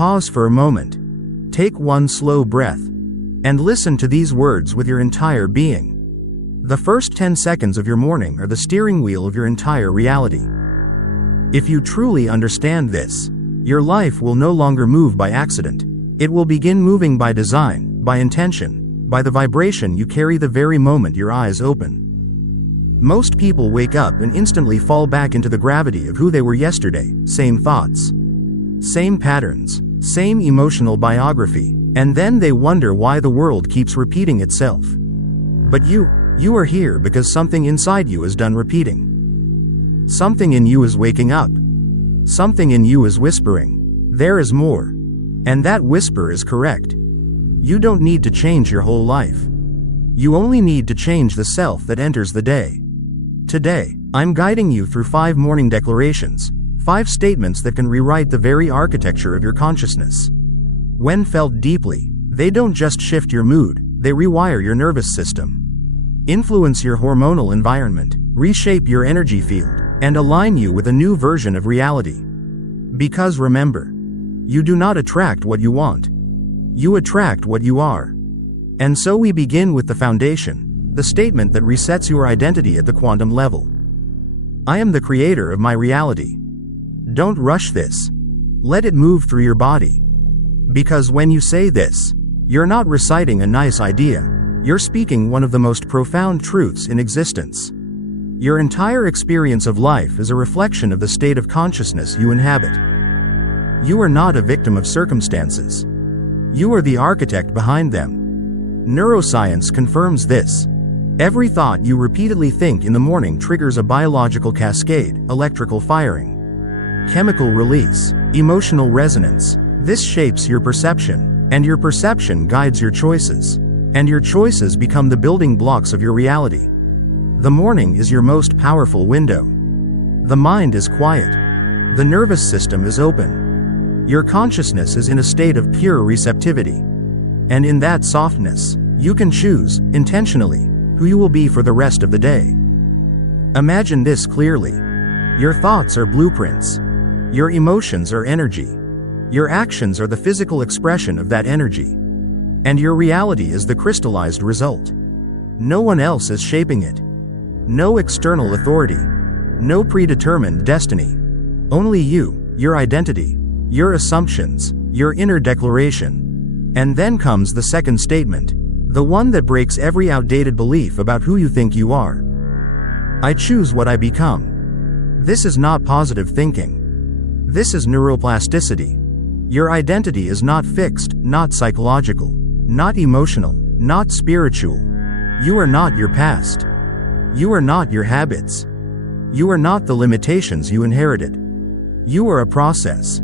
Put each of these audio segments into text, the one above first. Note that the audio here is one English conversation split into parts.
pause for a moment. Take one slow breath. And listen to these words with your entire being. The first 10 seconds of your morning are the steering wheel of your entire reality. If you truly understand this, your life will no longer move by accident. It will begin moving by design, by intention, by the vibration you carry the very moment your eyes open. Most people wake up and instantly fall back into the gravity of who they were yesterday. Same thoughts, same patterns, same emotional biography, and then they wonder why the world keeps repeating itself. But you are here because something inside you is done repeating. Something in you is waking up. Something in you is whispering, there is more. And that whisper is correct. You don't need to change your whole life. You only need to change the self that enters the day. Today, I'm guiding you through 5 morning declarations, 5 statements that can rewrite the very architecture of your consciousness. When felt deeply, they don't just shift your mood, they rewire your nervous system, influence your hormonal environment, reshape your energy field, and align you with a new version of reality. Because remember, you do not attract what you want. You attract what you are. And so we begin with the foundation, the statement that resets your identity at the quantum level. I am the creator of my reality. Don't rush this. Let it move through your body. Because when you say this, you're not reciting a nice idea. You're speaking one of the most profound truths in existence. Your entire experience of life is a reflection of the state of consciousness you inhabit. You are not a victim of circumstances. You are the architect behind them. Neuroscience confirms this. Every thought you repeatedly think in the morning triggers a biological cascade, electrical firing, chemical release, emotional resonance. This shapes your perception, and your perception guides your choices, and your choices become the building blocks of your reality. The morning is your most powerful window. The mind is quiet. The nervous system is open. Your consciousness is in a state of pure receptivity. And in that softness, you can choose, intentionally, who you will be for the rest of the day. Imagine this clearly. Your thoughts are blueprints. Your emotions are energy. Your actions are the physical expression of that energy. And your reality is the crystallized result. No one else is shaping it. No external authority. No predetermined destiny. Only you, your identity, your assumptions, your inner declaration. And then comes the second statement, the one that breaks every outdated belief about who you think you are. I choose what I become. This is not positive thinking. This is neuroplasticity. Your identity is not fixed, not psychological, not emotional, not spiritual. You are not your past. You are not your habits. You are not the limitations you inherited. You are a process,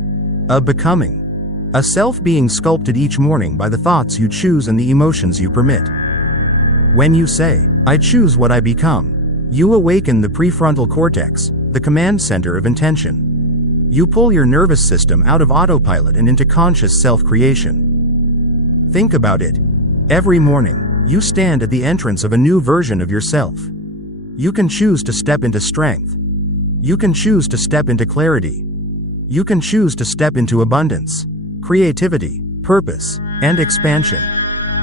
a becoming, a self being sculpted each morning by the thoughts you choose and the emotions you permit. When you say, I choose what I become, you awaken the prefrontal cortex, the command center of intention. You pull your nervous system out of autopilot and into conscious self-creation. Think about it. Every morning, you stand at the entrance of a new version of yourself. You can choose to step into strength. You can choose to step into clarity. You can choose to step into abundance, creativity, purpose, and expansion.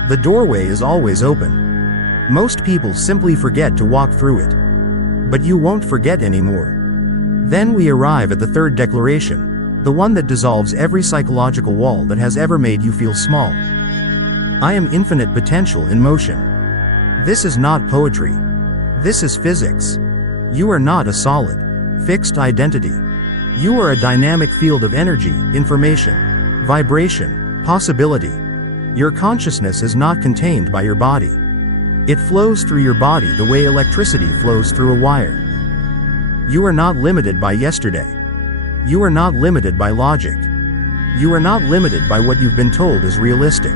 The doorway is always open. Most people simply forget to walk through it. But you won't forget anymore. Then we arrive at the third declaration, the one that dissolves every psychological wall that has ever made you feel small. I am infinite potential in motion. This is not poetry. This is physics. You are not a solid, fixed identity. You are a dynamic field of energy, information, vibration, possibility. Your consciousness is not contained by your body. It flows through your body the way electricity flows through a wire. You are not limited by yesterday. You are not limited by logic. You are not limited by what you've been told is realistic.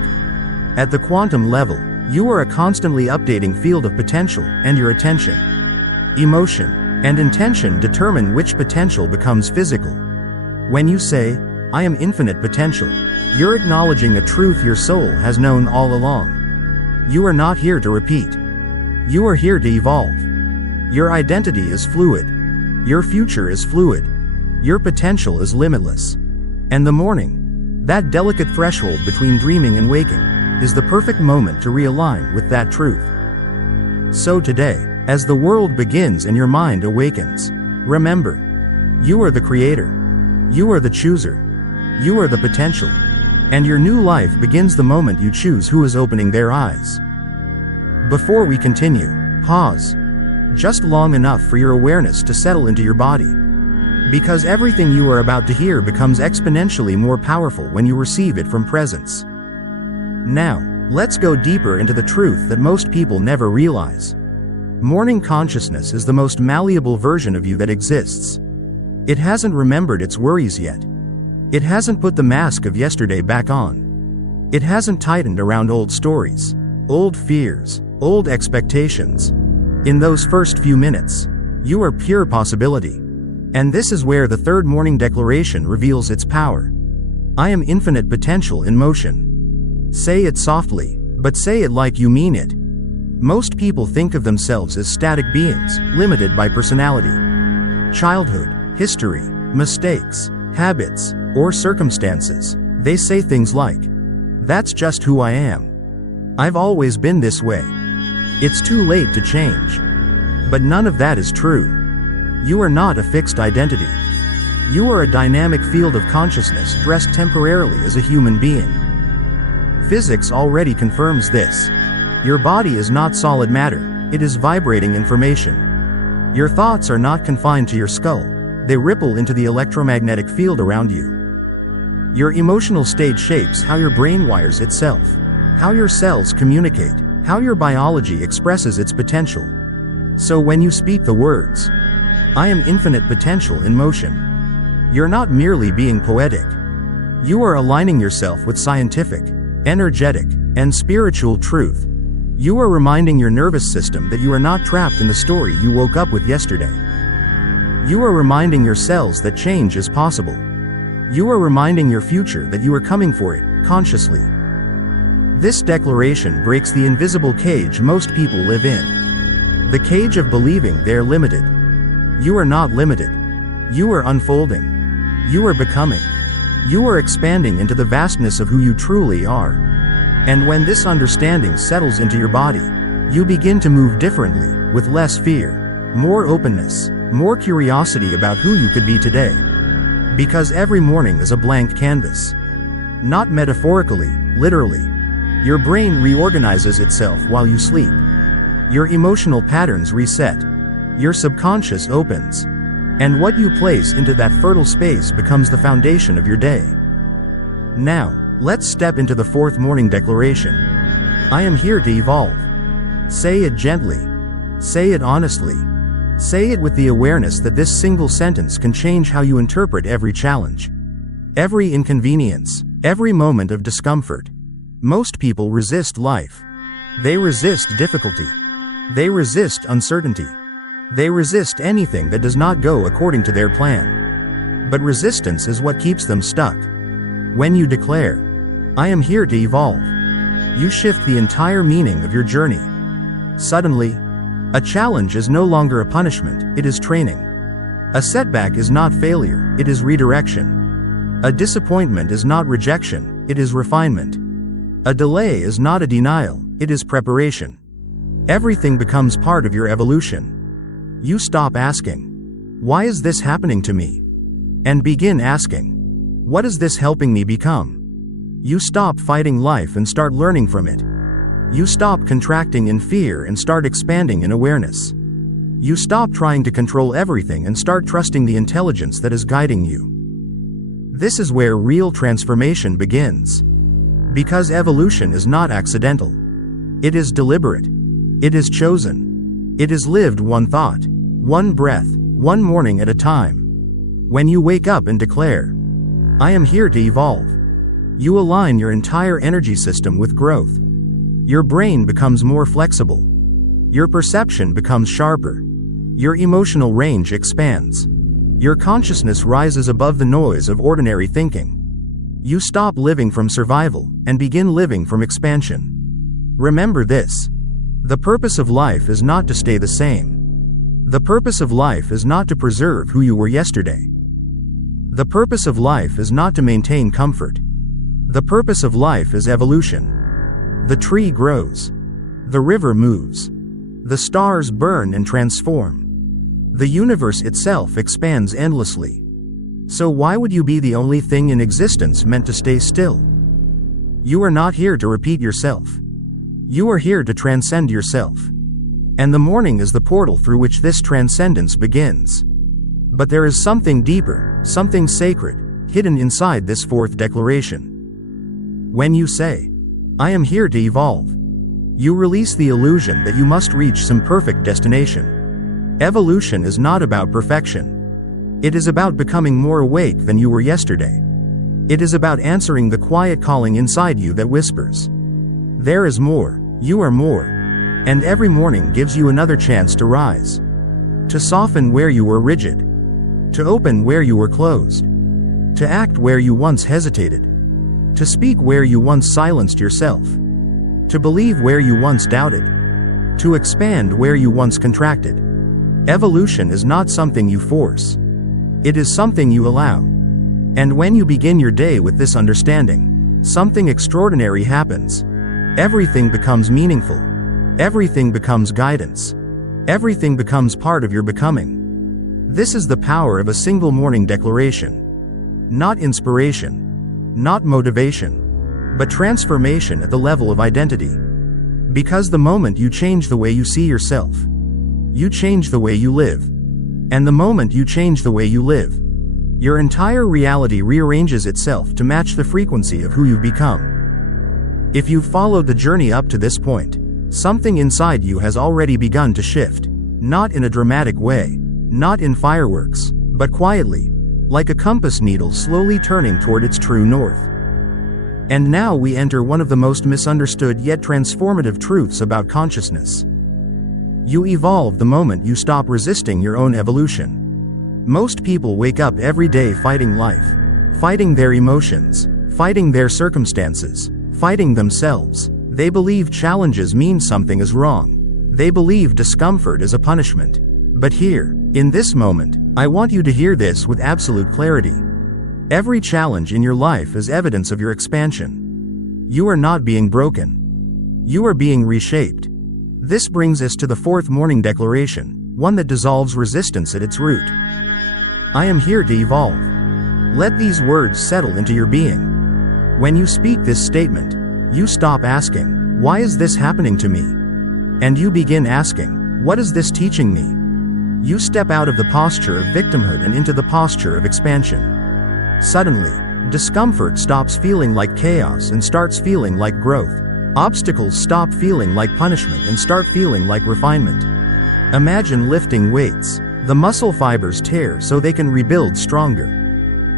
At the quantum level, you are a constantly updating field of potential, and your attention, emotion, and intention determine which potential becomes physical. When you say, I am infinite potential, you're acknowledging a truth your soul has known all along. You are not here to repeat. You are here to evolve. Your identity is fluid. Your future is fluid. Your potential is limitless. And the morning, That delicate threshold between dreaming and waking is the perfect moment to realign with that truth. So today, as the world begins and your mind awakens, remember, you are the creator. You are the chooser. You are the potential. And your new life begins the moment you choose who is opening their eyes. Before we continue, pause. Just long enough for your awareness to settle into your body. Because everything you are about to hear becomes exponentially more powerful when you receive it from presence. Now, let's go deeper into the truth that most people never realize. Morning consciousness is the most malleable version of you that exists. It hasn't remembered its worries yet. It hasn't put the mask of yesterday back on. It hasn't tightened around old stories, old fears, old expectations. In those first few minutes, you are pure possibility. And this is where the third morning declaration reveals its power. I am infinite potential in motion. Say it softly, but say it like you mean it. Most people think of themselves as static beings, limited by personality, childhood, history, mistakes, habits, or circumstances. They say things like, "That's just who I am. I've always been this way. It's too late to change." But none of that is true. You are not a fixed identity. You are a dynamic field of consciousness dressed temporarily as a human being. Physics already confirms this. Your body is not solid matter, it is vibrating information. Your thoughts are not confined to your skull, they ripple into the electromagnetic field around you. Your emotional state shapes how your brain wires itself, how your cells communicate, how your biology expresses its potential. So when you speak the words, "I am infinite potential in motion," you're not merely being poetic. You are aligning yourself with scientific, energetic, and spiritual truth. You are reminding your nervous system that you are not trapped in the story you woke up with yesterday. You are reminding your cells that change is possible. You are reminding your future that you are coming for it, consciously. This declaration breaks the invisible cage most people live in. The cage of believing they're limited. You are not limited. You are unfolding. You are becoming. You are expanding into the vastness of who you truly are. And when this understanding settles into your body, you begin to move differently, with less fear, more openness, more curiosity about who you could be today. Because every morning is a blank canvas. Not metaphorically, literally. Your brain reorganizes itself while you sleep. Your emotional patterns reset. Your subconscious opens. And what you place into that fertile space becomes the foundation of your day. Now, let's step into the fourth morning declaration. I am here to evolve. Say it gently. Say it honestly. Say it with the awareness that this single sentence can change how you interpret every challenge, every inconvenience, every moment of discomfort. Most people resist life. They resist difficulty. They resist uncertainty. They resist anything that does not go according to their plan. But resistance is what keeps them stuck. When you declare, I am here to evolve, you shift the entire meaning of your journey. Suddenly, a challenge is no longer a punishment, it is training. A setback is not failure, it is redirection. A disappointment is not rejection, it is refinement. A delay is not a denial, it is preparation. Everything becomes part of your evolution. You stop asking, why is this happening to me? And begin asking, what is this helping me become? You stop fighting life and start learning from it. You stop contracting in fear and start expanding in awareness. You stop trying to control everything and start trusting the intelligence that is guiding you. This is where real transformation begins. Because evolution is not accidental. It is deliberate. It is chosen. It is lived one thought, one breath, one morning at a time. When you wake up and declare, I am here to evolve, you align your entire energy system with growth. Your brain becomes more flexible. Your perception becomes sharper. Your emotional range expands. Your consciousness rises above the noise of ordinary thinking. You stop living from survival and begin living from expansion. Remember this. The purpose of life is not to stay the same. The purpose of life is not to preserve who you were yesterday. The purpose of life is not to maintain comfort. The purpose of life is evolution. The tree grows. The river moves. The stars burn and transform. The universe itself expands endlessly. So why would you be the only thing in existence meant to stay still? You are not here to repeat yourself. You are here to transcend yourself. And the morning is the portal through which this transcendence begins. But there is something deeper, something sacred, hidden inside this fourth declaration. When you say, "I am here to evolve," you release the illusion that you must reach some perfect destination. Evolution is not about perfection. It is about becoming more awake than you were yesterday. It is about answering the quiet calling inside you that whispers, "There is more, you are more." And every morning gives you another chance to rise. To soften where you were rigid. To open where you were closed. To act where you once hesitated. To speak where you once silenced yourself. To believe where you once doubted. To expand where you once contracted. Evolution is not something you force. It is something you allow. And when you begin your day with this understanding, something extraordinary happens. Everything becomes meaningful. Everything becomes guidance. Everything becomes part of your becoming. This is the power of a single morning declaration. Not inspiration. Not motivation. But transformation at the level of identity. Because the moment you change the way you see yourself, you change the way you live. And the moment you change the way you live, your entire reality rearranges itself to match the frequency of who you've become. If you've followed the journey up to this point, something inside you has already begun to shift. Not in a dramatic way, not in fireworks, but quietly, like a compass needle slowly turning toward its true north. And now we enter one of the most misunderstood yet transformative truths about consciousness. You evolve the moment you stop resisting your own evolution. Most people wake up every day fighting life, fighting their emotions, fighting their circumstances, fighting themselves. They believe challenges mean something is wrong. They believe discomfort is a punishment. But here, in this moment, I want you to hear this with absolute clarity. Every challenge in your life is evidence of your expansion. You are not being broken. You are being reshaped. This brings us to the fourth morning declaration, one that dissolves resistance at its root. I am here to evolve. Let these words settle into your being. When you speak this statement, you stop asking, "Why is this happening to me?" And you begin asking, "What is this teaching me?" You step out of the posture of victimhood and into the posture of expansion. Suddenly, discomfort stops feeling like chaos and starts feeling like growth. Obstacles stop feeling like punishment and start feeling like refinement. Imagine lifting weights. The muscle fibers tear so they can rebuild stronger.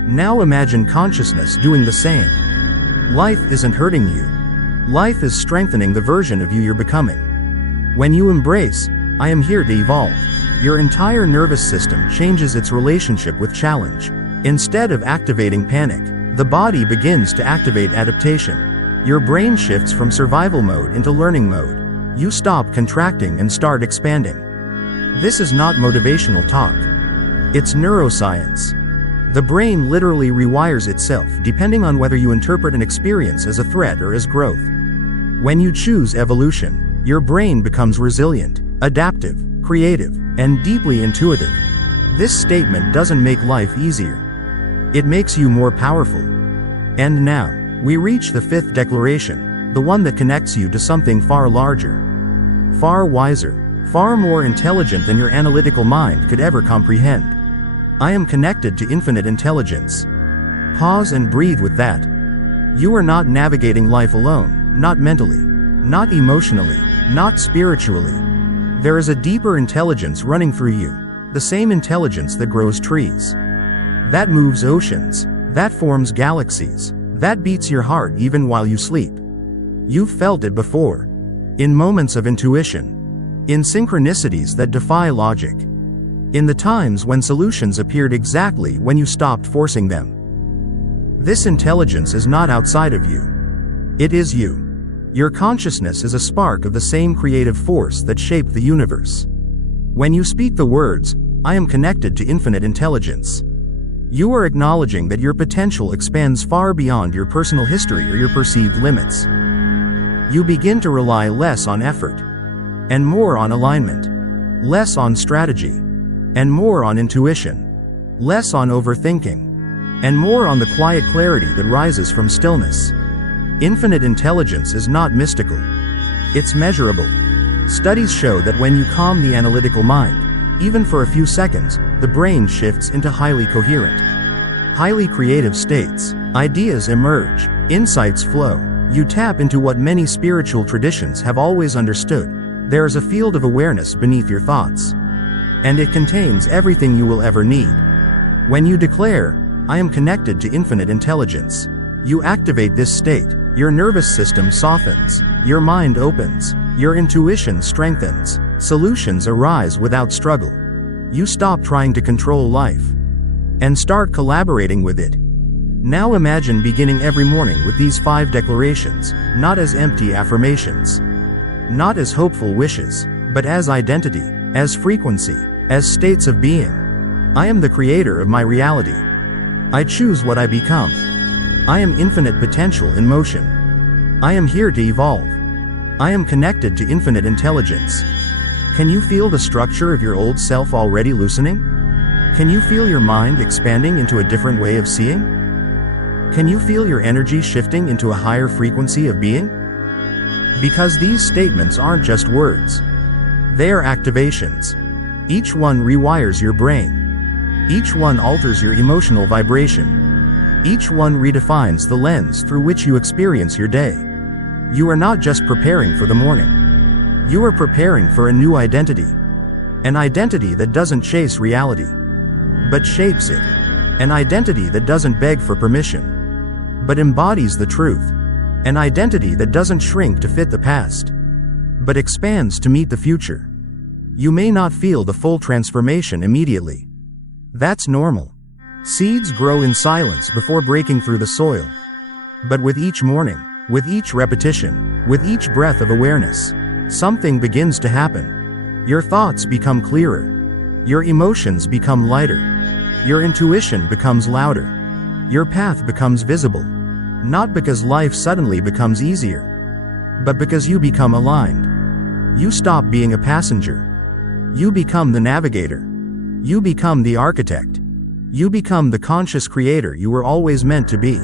Now imagine consciousness doing the same. Life isn't hurting you. Life is strengthening the version of you you're becoming. When you embrace, "I am here to evolve," your entire nervous system changes its relationship with challenge. Instead of activating panic, the body begins to activate adaptation. Your brain shifts from survival mode into learning mode. You stop contracting and start expanding. This is not motivational talk. It's neuroscience. The brain literally rewires itself depending on whether you interpret an experience as a threat or as growth. When you choose evolution, your brain becomes resilient, adaptive, creative, and deeply intuitive. This statement doesn't make life easier. It makes you more powerful. And now, we reach the fifth declaration, the one that connects you to something far larger, far wiser, far more intelligent than your analytical mind could ever comprehend. I am connected to infinite intelligence. Pause and breathe with that. You are not navigating life alone, not mentally, not emotionally, not spiritually. There is a deeper intelligence running through you, the same intelligence that grows trees, that moves oceans, that forms galaxies, that beats your heart even while you sleep. You've felt it before, in moments of intuition, in synchronicities that defy logic, in the times when solutions appeared exactly when you stopped forcing them. This intelligence is not outside of you. It is you. Your consciousness is a spark of the same creative force that shaped the universe. When you speak the words, "I am connected to infinite intelligence," You are acknowledging that your potential expands far beyond your personal history or your perceived limits. You begin to rely less on effort and more on alignment, less on strategy and more on intuition, less on overthinking and more on the quiet clarity that rises from stillness. Infinite intelligence is not mystical. It's measurable. Studies show that when you calm the analytical mind, even for a few seconds, the brain shifts into highly coherent, highly creative states. Ideas emerge, insights flow. You tap into what many spiritual traditions have always understood. There is a field of awareness beneath your thoughts, and it contains everything you will ever need. When you declare, "I am connected to infinite intelligence," you activate this state. Your nervous system softens, your mind opens, your intuition strengthens, solutions arise without struggle. You stop trying to control life and start collaborating with it. Now imagine beginning every morning with these 5 declarations, not as empty affirmations, not as hopeful wishes, but as identity, as frequency, as states of being. I am the creator of my reality. I choose what I become. I am infinite potential in motion. I am here to evolve. I am connected to infinite intelligence. Can you feel the structure of your old self already loosening? Can you feel your mind expanding into a different way of seeing? Can you feel your energy shifting into a higher frequency of being? Because these statements aren't just words. They are activations. Each one rewires your brain. Each one alters your emotional vibration. Each one redefines the lens through which you experience your day. You are not just preparing for the morning. You are preparing for a new identity. An identity that doesn't chase reality, but shapes it. An identity that doesn't beg for permission, but embodies the truth. An identity that doesn't shrink to fit the past, but expands to meet the future. You may not feel the full transformation immediately. That's normal. Seeds grow in silence before breaking through the soil. But with each morning, with each repetition, with each breath of awareness, something begins to happen. Your thoughts become clearer. Your emotions become lighter. Your intuition becomes louder. Your path becomes visible. Not because life suddenly becomes easier, but because you become aligned. You stop being a passenger. You become the navigator. You become the architect. You become the conscious creator you were always meant to be.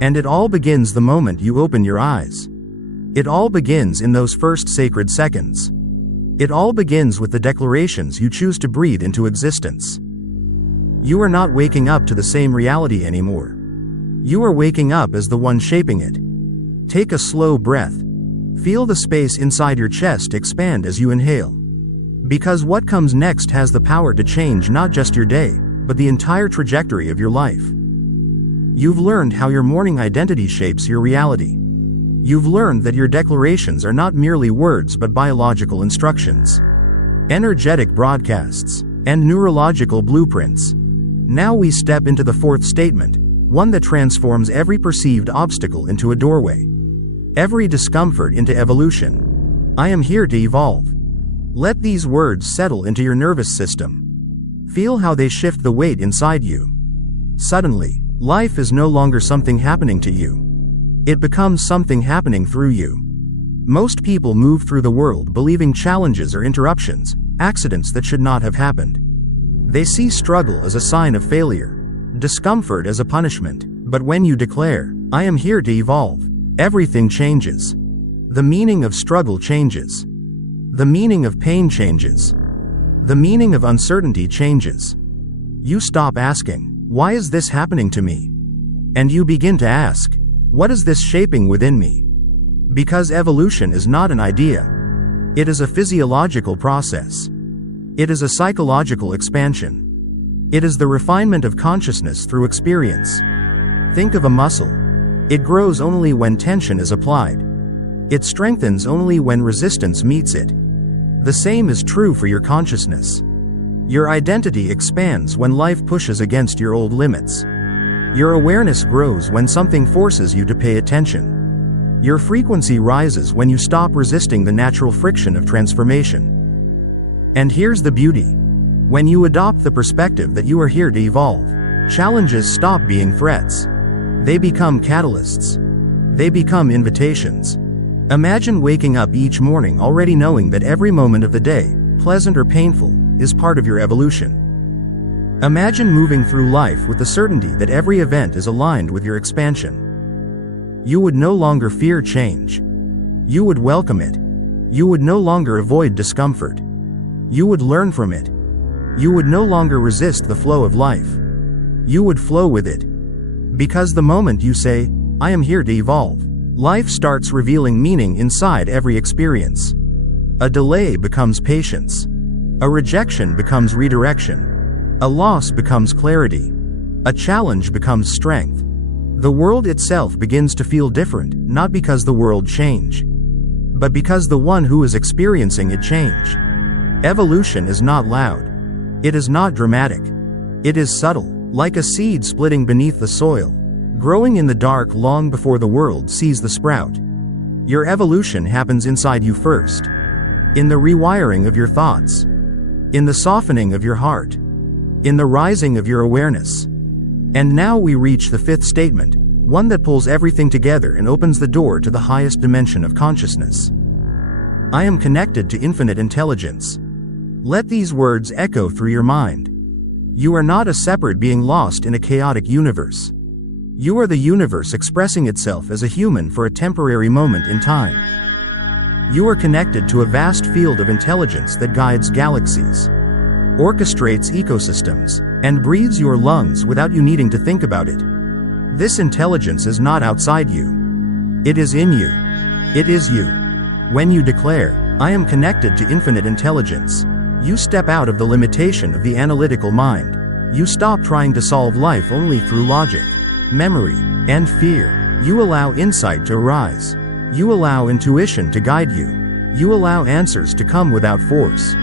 And it all begins the moment you open your eyes. It all begins in those first sacred seconds. It all begins with the declarations you choose to breathe into existence. You are not waking up to the same reality anymore. You are waking up as the one shaping it. Take a slow breath. Feel the space inside your chest expand as you inhale. Because what comes next has the power to change not just your day, but the entire trajectory of your life. You've learned how your morning identity shapes your reality. You've learned that your declarations are not merely words but biological instructions, energetic broadcasts, and neurological blueprints. Now we step into the 4th statement, one that transforms every perceived obstacle into a doorway, every discomfort into evolution. I am here to evolve. Let these words settle into your nervous system. Feel how they shift the weight inside you. Suddenly, life is no longer something happening to you. It becomes something happening through you. Most people move through the world believing challenges are interruptions, accidents that should not have happened. They see struggle as a sign of failure, discomfort as a punishment. But when you declare, "I am here to evolve," everything changes. The meaning of struggle changes. The meaning of pain changes. The meaning of uncertainty changes. You stop asking, "Why is this happening to me?" And you begin to ask, "What is this shaping within me?" Because evolution is not an idea. It is a physiological process. It is a psychological expansion. It is the refinement of consciousness through experience. Think of a muscle. It grows only when tension is applied. It strengthens only when resistance meets it. The same is true for your consciousness. Your identity expands when life pushes against your old limits. Your awareness grows when something forces you to pay attention. Your frequency rises when you stop resisting the natural friction of transformation. And here's the beauty. When you adopt the perspective that you are here to evolve, Challenges stop being threats. They become catalysts. They become invitations. Imagine waking up each morning already knowing that every moment of the day, pleasant or painful, is part of your evolution. Imagine moving through life with the certainty that every event is aligned with your expansion. You would no longer fear change. You would welcome it. You would no longer avoid discomfort. You would learn from it. You would no longer resist the flow of life. You would flow with it. Because the moment you say, "I am here to evolve," life starts revealing meaning inside every experience. A delay becomes patience. A rejection becomes redirection. A loss becomes clarity. A challenge becomes strength. The world itself begins to feel different, not because the world changed, but because the one who is experiencing it changed. Evolution is not loud. It is not dramatic. It is subtle, like a seed splitting beneath the soil, growing in the dark long before the world sees the sprout. Your evolution happens inside you first, in the rewiring of your thoughts, in the softening of your heart, in the rising of your awareness. And now we reach the fifth statement, one that pulls everything together and opens the door to the highest dimension of consciousness. I am connected to infinite intelligence. Let these words echo through your mind. You are not a separate being lost in a chaotic universe. You are the universe expressing itself as a human for a temporary moment in time. You are connected to a vast field of intelligence that guides galaxies, orchestrates ecosystems, and breathes your lungs without you needing to think about it. This intelligence is not outside you. It is in you. It is you. When you declare, "I am connected to infinite intelligence," you step out of the limitation of the analytical mind. You stop trying to solve life only through logic, memory, and fear. You allow insight to arise. You allow intuition to guide you. You allow answers to come without force.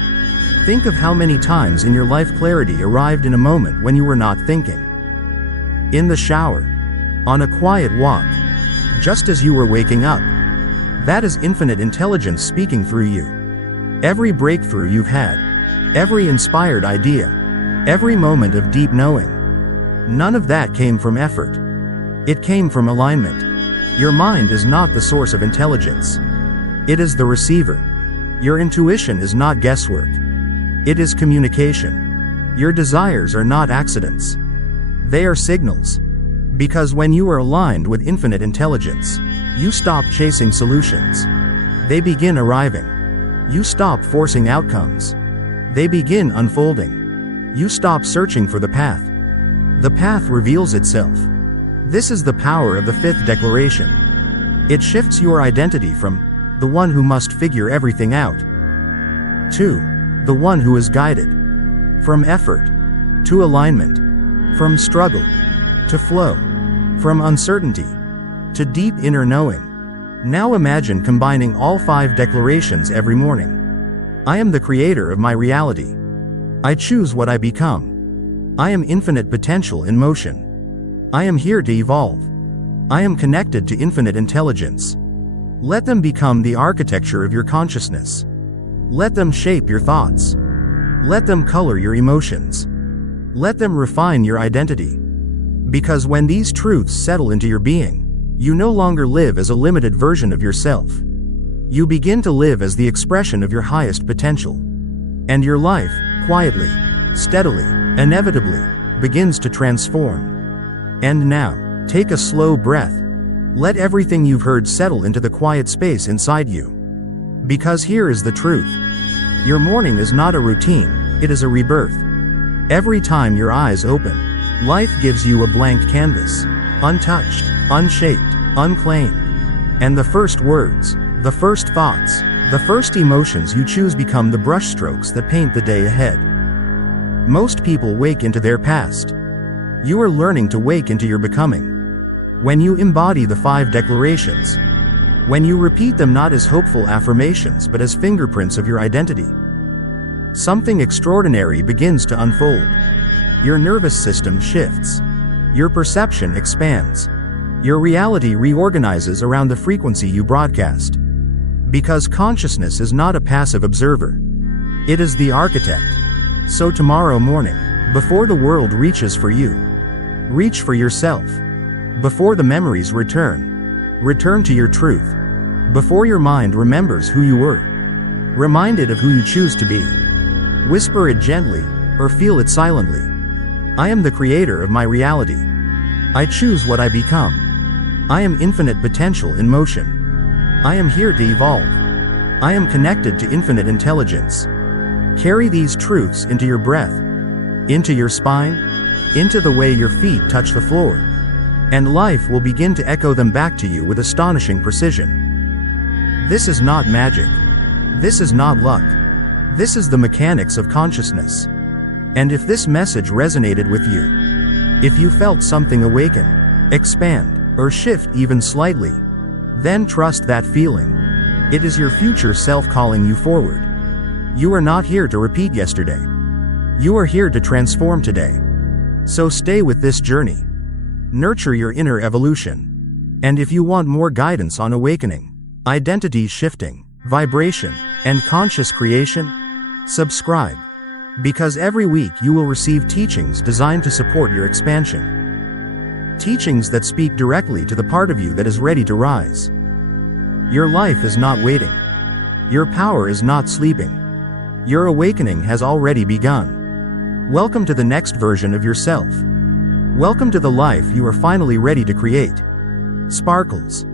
Think of how many times in your life clarity arrived in a moment when you were not thinking. In the shower, on a quiet walk, just as you were waking up. That is infinite intelligence speaking through you. Every breakthrough you've had, every inspired idea, every moment of deep knowing, none of that came from effort. It came from alignment. Your mind is not the source of intelligence. It is the receiver. Your intuition is not guesswork. It is communication. Your desires are not accidents. They are signals. Because when you are aligned with infinite intelligence, you stop chasing solutions. They begin arriving. You stop forcing outcomes. They begin unfolding. You stop searching for the path. The path reveals itself. This is the power of the fifth declaration. It shifts your identity from the one who must figure everything out to the one who is guided. From effort to alignment. From struggle to flow. From uncertainty to deep inner knowing. Now imagine combining all 5 declarations every morning. I am the creator of my reality. I choose what I become. I am infinite potential in motion. I am here to evolve. I am connected to infinite intelligence. Let them become the architecture of your consciousness. Let them shape your thoughts. Let them color your emotions. Let them refine your identity. Because when these truths settle into your being, you no longer live as a limited version of yourself. You begin to live as the expression of your highest potential. And your life, quietly, steadily, inevitably, begins to transform. And now, take a slow breath. Let everything you've heard settle into the quiet space inside you. Because here is the truth. Your morning is not a routine, it is a rebirth. Every time your eyes open, life gives you a blank canvas, untouched, unshaped, unclaimed. And the first words, the first thoughts, the first emotions you choose become the brushstrokes that paint the day ahead. Most people wake into their past. You are learning to wake into your becoming. When you embody the 5 declarations, when you repeat them not as hopeful affirmations but as fingerprints of your identity, something extraordinary begins to unfold. Your nervous system shifts. Your perception expands. Your reality reorganizes around the frequency you broadcast. Because consciousness is not a passive observer. It is the architect. So tomorrow morning, before the world reaches for you, Reach for yourself. Before the memories return. Return to your truth. Before your mind remembers who you were. Remind it of who you choose to be. Whisper it gently, or feel it silently. I am the creator of my reality. I choose what I become. I am infinite potential in motion. I am here to evolve. I am connected to infinite intelligence. Carry these truths into your breath, into your spine, into the way your feet touch the floor, and life will begin to echo them back to you with astonishing precision. This is not magic. This is not luck. This is the mechanics of consciousness. And if this message resonated with you, if you felt something awaken, expand, or shift even slightly, then trust that feeling. It is your future self calling you forward. You are not here to repeat yesterday. You are here to transform today. So stay with this journey. Nurture your inner evolution. And if you want more guidance on awakening, identity shifting, vibration, and conscious creation, subscribe. Because every week you will receive teachings designed to support your expansion. Teachings that speak directly to the part of you that is ready to rise. Your life is not waiting. Your power is not sleeping. Your awakening has already begun. Welcome to the next version of yourself. Welcome to the life you are finally ready to create. Sparkles.